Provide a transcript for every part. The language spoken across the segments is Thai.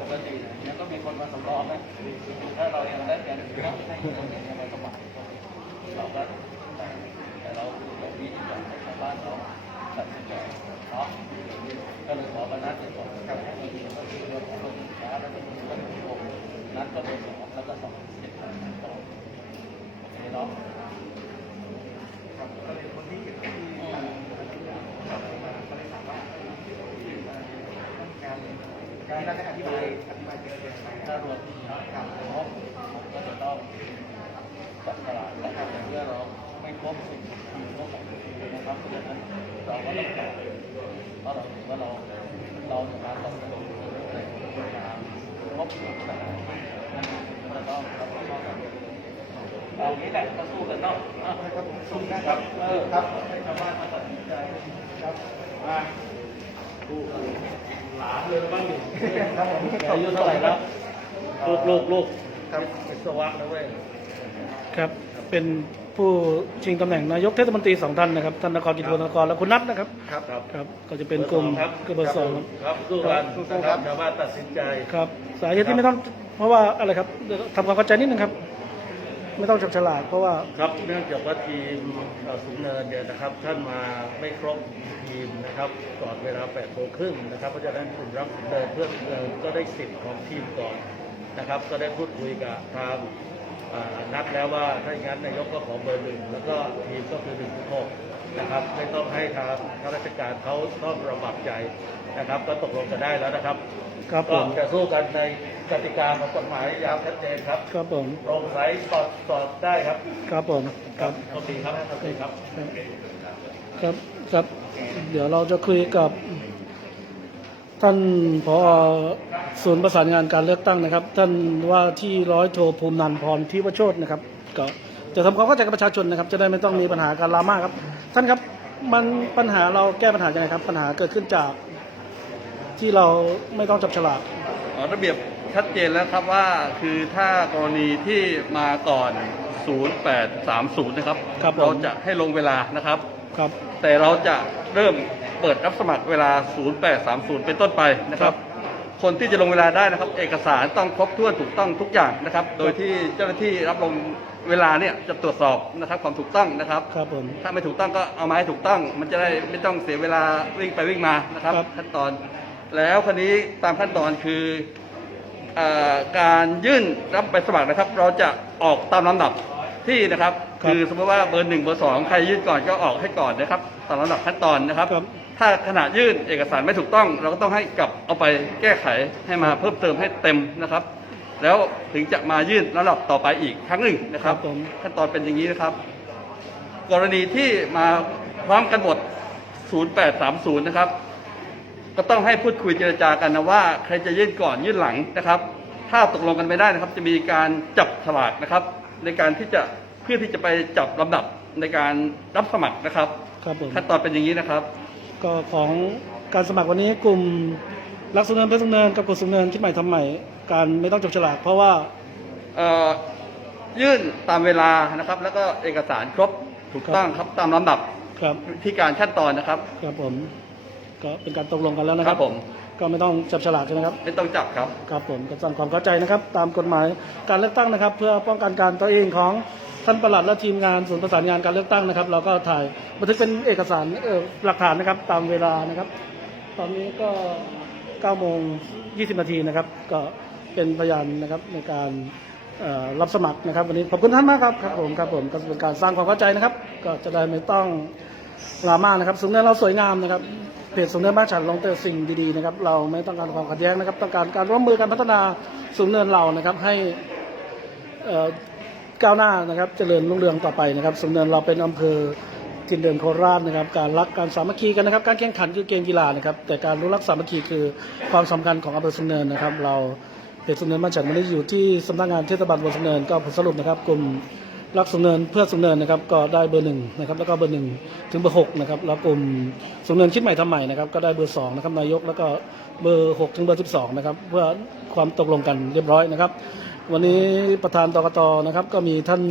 ปกติเนี่ยก็มีคนมาสำรองไหมถ้าเรายังได้เป็นก็ให้คนเนี่ยมาสมัครเราก็แต่เราแบบนี้อยากให้ชาวบ้านเราตัดสินใจเนาะก็เลยขอมานัดเดี๋ยวก่อนครับให้เราดูก็คือเรื่องของคนสินค้าแล้วก็มีเรื่องของนัดก็เป็นสองแล้วก็สองเจ็ดพันต่อโอเคเนาะ ก็เลยคนที่เก็บที่ อืม ครับมาก็เลยถามว่าการการที่เราจะอธิบายอธิบายเกี่ยวกับอะไร ถ้ารวมที่นะครับครบก็จะต้องจัดตลาดนะครับแต่เมื่อเราไม่ครบสิ่งที่ครบของนะครับเพราะฉะนั้นเราก็ต้องจ่ายเพราะเราถือว่าเราเราจะมาต้องกระโดดในการครบสิ่งต่างๆจะต้องรับผิดชอบกันเอางี้แหละก็สู้กันเนาะครับส่งได้ครับเออครับให้ชาวบ้านมาตัดสินใจครับมา ดูกันหลานเลยบ้างดิครับผมอายุเท่าไหร่แล้วลูกลูกลูกครับวิศวะนะเว้ยครับเป็นผู้ชิงตำแหน่งนายกเทศมนตรีสองท่านนะครับท่านนครกิจวรนครและคุณนัทนะครับครับครับครับก็จะเป็นกลุ่มครับกบสองครับครับสู้กันสู้ๆครับชาวบ้านตัดสินใจครับสาเหตุที่ไม่ต้องเพราะว่าอะไรครับเดี๋ยวทำความเข้าใจนิดนึงครับ ไม่ต้องจับฉลากเพราะว่าครับเนื่องจากว่าทีมสูงเนินเนี่ยนะครับ ท่านมาไม่ครบทีมนะครับก่อนเวลา8โมงครึ่งนะครับเพราะฉะนั้นกลุ่มรับสูงเนินเพื่อนเนินก็ได้สิทธิ์ของทีมก่อนนะครับ ก็ได้พูดคุยกับทางนัดแล้วว่าถ้าอย่างนั้นนายกก็ขอเบอร์หนึ่งแล้วก็ทีมก็คือหนึ่งถึงหก นะครับไม่ต้องให้ทางข้าราชการเขาต้องระบากใจนะครับ ก็ตกลงกันได้แล้วนะครับครับผก็มจะสู้กันในกติกาของกฎหมายอย่างชัดเจนครับครับผมโปร่งใสสอดสอบได้ครับครับผมครับโอเคครับโอเคครับ ครับครับ เดี๋ยวเราจะคุยกับ ท่านผอศูนย์ประสานงานการเลือกตั้งนะครับ ท่านว่าที่ร้อยโทภูมินันท์พรทิวโชตนะครับ ก็ จะทำความเข้าใจกับประชาชนนะครับจะได้ไม่ต้องมีปัญหาการลามาครับ ท่านครับมันปัญหาเราแก้ปัญหายังไงครับ ปัญหาเกิดขึ้นจากที่เราไม่ต้องจับฉลากอ๋อระเบียบชัดเจนแล้วครับว่าคือถ้ากรณีที่มาก่อน 0830 นะครับ ครับผม เราจะให้ลงเวลานะครับ ครับ แต่เราจะเริ่มเปิดรับสมัครเวลา 0830 เป็นต้นไปนะครับ ค นที่จะลงเวลาได้นะครับ เอกสารต้องครบถ้วนถูกต้องทุกอย่างนะครับ โดยที่เจ้าหน้าที่รับลงเวลาเนี่ยจะตรวจสอบนะครับความถูกต้องนะครับ ครับผม ถ้าไม่ถูกต้องก็เอามาให้ถูกต้อง มันจะได้ไม่ต้องเสียเวลาวิ่งไปวิ่งมานะครับ ครับ ขั้นตอน แล้วคันนี้ตามขั้นตอนคือเออการยื่นรับใบสมัครนะครับ เราจะออกตามลำดับที่นะครับคือสมมติว่าเบอร์หนึ่งเบอร์สองใครยื่นก่อนก็ออกให้ก่อนนะครับตามลำดับขั้นตอนนะครับ ครับ ถ้าขณะยื่นเอกสารไม่ถูกต้อง เราก็ต้องให้กลับเอาไปแก้ไขให้มาเพิ่มเติมให้เต็มนะครับ แล้วถึงจะมายื่นลำดับต่อไปอีกครั้งหนึ่งนะครับครับผมขั้นตอนเป็นอย่างนี้นะครับ กรณีที่มาพร้อมกันหมด 0830 นะครับ ก็ต้องให้พูดคุยเจรจากันนะว่าใครจะยื่นก่อนยื่นหลังนะครับ ถ้าตกลงกันไม่ได้นะครับ จะมีการจับฉลากนะครับ ในการที่จะเพื่อที่จะไปจับลำดับในการรับสมัครนะครับครับผมขั้นตอนเป็นอย่างนี้นะครับ ก็ของการสมัครวันนี้กลุ่มรักสุนเนินเพื่อสุนเนินกับกลุ่มสุนเนินคิดใหม่ทำใหม่ การไม่ต้องจับฉลากเพราะว่าเอ่อยื่นตามเวลานะครับ แล้วก็เอกสารครบถูกต้องครับตามลำดับครับที่การขั้นตอนนะครับครับผมก็เป็นการตกลงกันแล้วนะคครัรับบผมก็ไม่ต้องจับฉลากใช่ไหมครับ ไม่ต้องจับครับ ครับผมก็สร้างความเข้าใจนะครับ ตามกฎหมายการเลือกตั้งนะครับ เพื่อป้องกันการตัวเองของ ท่านประหลัดและทีมงานศูนย์ประสานงานการเลือกตั้งนะครับ เราก็ถ่ายบันทึกเป็นเอกสารเอ่อหลักฐานนะครับ ตามเวลานะครับ ตอนนี้ก็9โมง20นาทีนะครับ ก็เป็นพยานนะครับในการเอ่อรับสมัครนะครับ วันนี้ขอบคุณท่านมากครับครับผมครับผมก็เป็นการสร้างความเข้าใจนะครับ ก็จะได้ไม่ต้องลามานะครับสูงเนินเราสวยงามนะครับเพจสูงเนินบ้านฉันลงแต่สิ่งดีๆนะครับ เราไม่ต้องการความขัดแย้งนะครับ ต้องการการร่วมมือการพัฒนาสูงเนินเรานะครับให้เอ่อ ก้าวหน้านะครับ เจริญรุ่งเรืองต่อไปนะครับสูงเนินเราเป็นอำเภอทินเดินโคราชนะครับ การรักการสามัคคีกันนะครับ การแข่งขันคือเกมกีฬานะครับ แต่การรู้รักสามัคคีคือความสำคัญของอำเภอสุนเนินนะครับ เราเพจสุนเนินบ้านฉันวันนี้อยู่ที่สำนักงานเทศบาลเมืองสุนเนินก็ผลสรุปนะครับ กลุ่มรักสุนเนินเพื่อสุนเนินนะครับก็ได้เบอร์หนึ่งนะครับแล้วก็เบอร์หนึ่งถึงเบอร์หกนะครับแล้วกลุ่มสุนเนินคิดใหม่ทำใหม่นะครับก็ได้เบอร์สองนะครับนายกแล้วก็เบอร์หกถึงเบอร์สิบสองนะครับเพื่อความตกลงกันเรียบร้อยนะครับ วันนี้ประธานตกตนะครับ ก็มีท่าน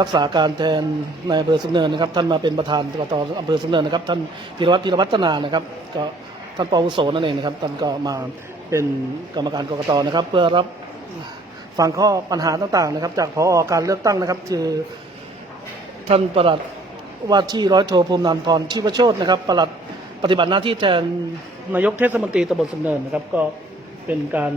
รักษาการแทนนายอำเภอสุนเนินนะครับ ท่านมาเป็นประธานกตอำเภอสุนเนินนะครับ ท่านพิรวัตรพิรวัฒนานะครับ ก็ท่านปอาวุโสนั่นเองนะครับ ท่านก็มาเป็นกรรมการกรกตนะครับ เพื่อรับฟังข้อปัญหาต่างๆนะครับ จากพอการเลือกตั้งนะครับ คือท่านประหลัดว่าที่ร้อยโทภูมินันท์พรชีวโชตนะครับประหลัดปฏิบัติหน้าที่แทนนายกเทศมนตรีตำบลสุนเนินนะครับ ก็เป็นการ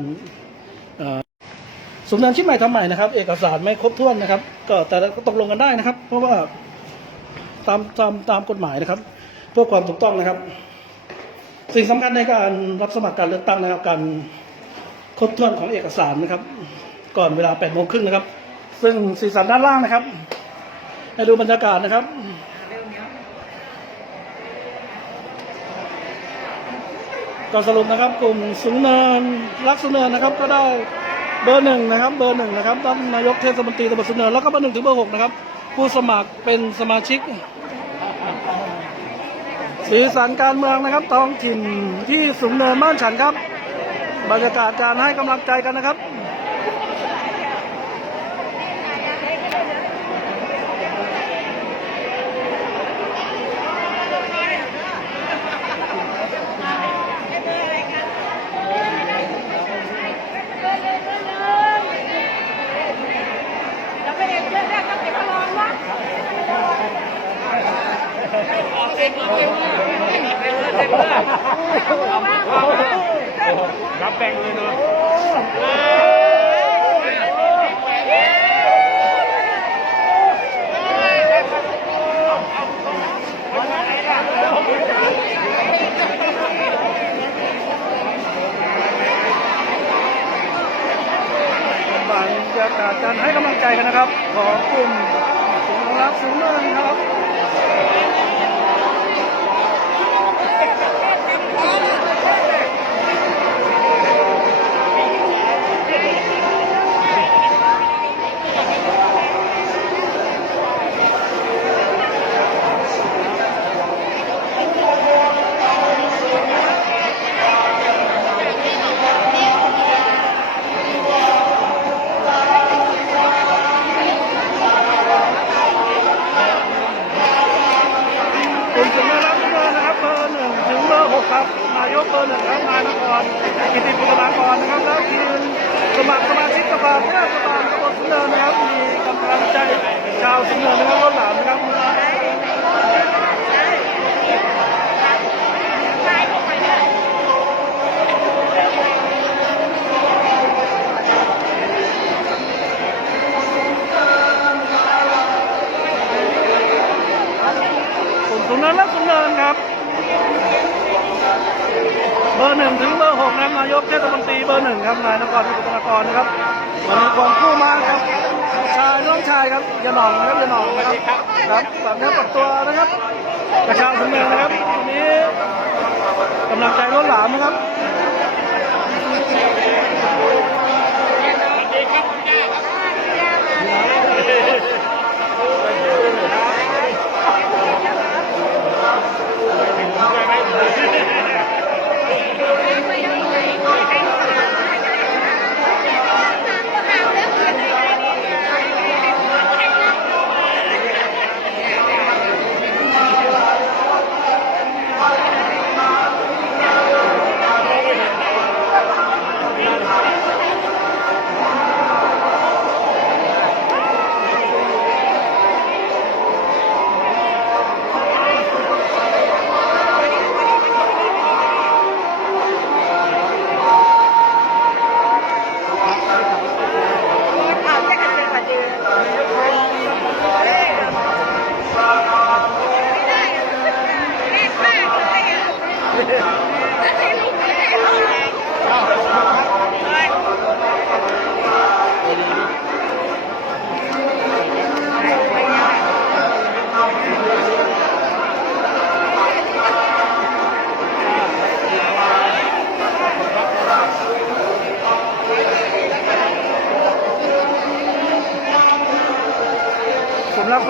สุนเนินชิ้นใหม่ทำใหม่นะครับ เอกสารไม่ครบถ้วนนะครับ ก็แต่ก็ตกลงกันได้นะครับ เพราะว่าตามตามตามกฎหมายนะครับ เพื่อความถูกต้องนะครับ สิ่งสำคัญในการรับสมัครการเลือกตั้งนะครับ การครบถ้วนของเอกสารนะครับ ก่อนเวลา8โมงครึ่งนะครับ ซึ่งสีสันด้านล่างนะครับให้ดูบรรยากาศนะครับก็สรุปนะครับกลุ่มสูงเนินรักสูงเนินนะครับ ก็ได้ เบอร์หนึ่งนะครับ เบอร์หนึ่งนะครับท่านนายกเทศมนตรีตำบลสูงเนินแล้วก็เบอร์หนึ่งถึงเบอร์หกนะครับ ผู้สมัครเป็นสมาชิกสีสันการเมืองนะครับท้องถิ่นที่สูงเนินบ้านฉันครับ บรรยากาศการให้กำลังใจกันนะครับ รับแบ่ งเลยเนาะบรรยากาศการให้กำลังใจกันนะครับ ของกลุ่มสูงรักสูงเนินครับ ครับ นายกเบอร์หนึ่งครับนายนครกิติปุตรากรนะครับแล้วทีมสมัครสมาชิกสภาเทศบาลตำบลสุนเนินนะครับ มีกำลังใจชาวสุนเนินนะครับล้นหลามนะครับสุนเนินและสุนเนินครับ เบอร์หนึ่งถึงเบอร์หกนะครับนายกเทศมนตรีเบอร์หนึ่งครับนายนครพิบุตรากรนะครับวันนี้ควงคู่มาครับชายน้องชายครับอย่าหน่องนะครับอย่าหน่องนะครับครับแบบนี้ปรับตัวนะครับกระชากสุนเนินนะครับวันนี้กำลังใจล้นหลามนะครับ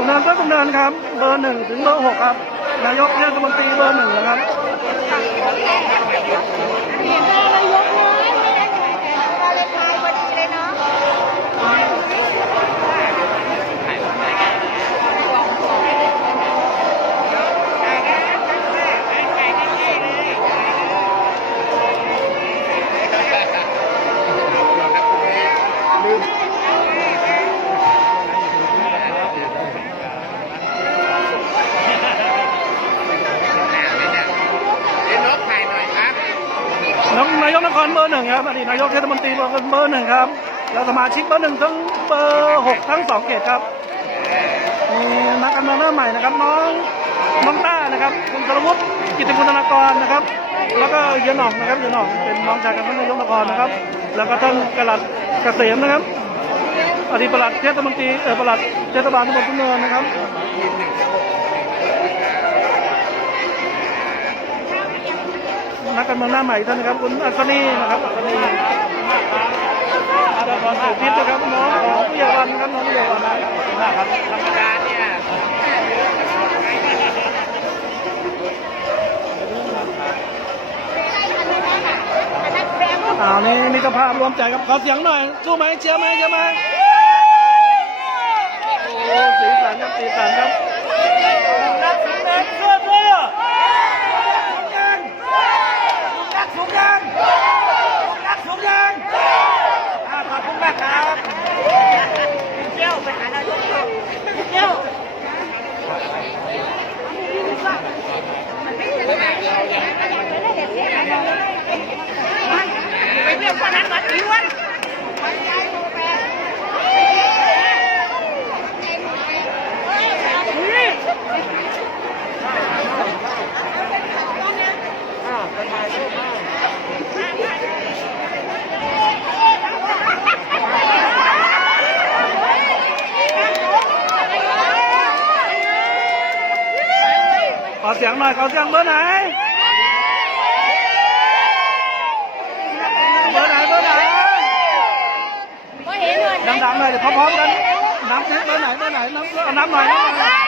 สำหรับสุนเนินก็สุนเนินครับ เบอร์หนึ่งถึงเบอร์หกครับ นายกเทศมนตรีเบอร์หนึ่งนะครับ เบอร์หนึ่งครับอดีตนายกเทศมนตรีเบอร์เบอร์หนึ่งครับแล้วสมาชิกเบอร์หนึ่งทั้งเบอร์หกทั้งสองเขตครับมีนักการเมืองหน้าใหม่นะครับ น้องน้องต้านะครับคุณสรวุฒิกิติคุณธนากรนะครับ แล้วก็เยนหน่องนะครับเยนหน่องเป็นน้องชายกันท่านนายกนครนะครับ แล้วก็ท่านกลัดเกษมนะครับอดีตประหลัดเทศมนตรีเออประหลัดเทศบาลตำบลทุ่งเนินนะครับ กการเมืองหน้าใหม่ท่านนะครับคุณอัศนีนะครับอัศนีอาดาพรสุพิษนะครับน้องของผู้ใหญ่วันครับน้องผู้ใหญ่วันนะครับธรรมดาเนี่ยอ้าวนี่มิตรภาพรวมใจครับขอเสียงหน่อยสู้ไหมเชียร์ไหมเชียร์ไหมโอ้สีสันครับสีสันครับนักสุนทรเสื้อเสื้อ รัก สูงยังรักสูงยังอ่าขอบคุณมากครับเที่ยวไปหานายกเที่ยวไปเรื่องคนนั้นมาอีวัน ขอเสียงหน่อยขอเสียงเบอร์ไหนเบอร์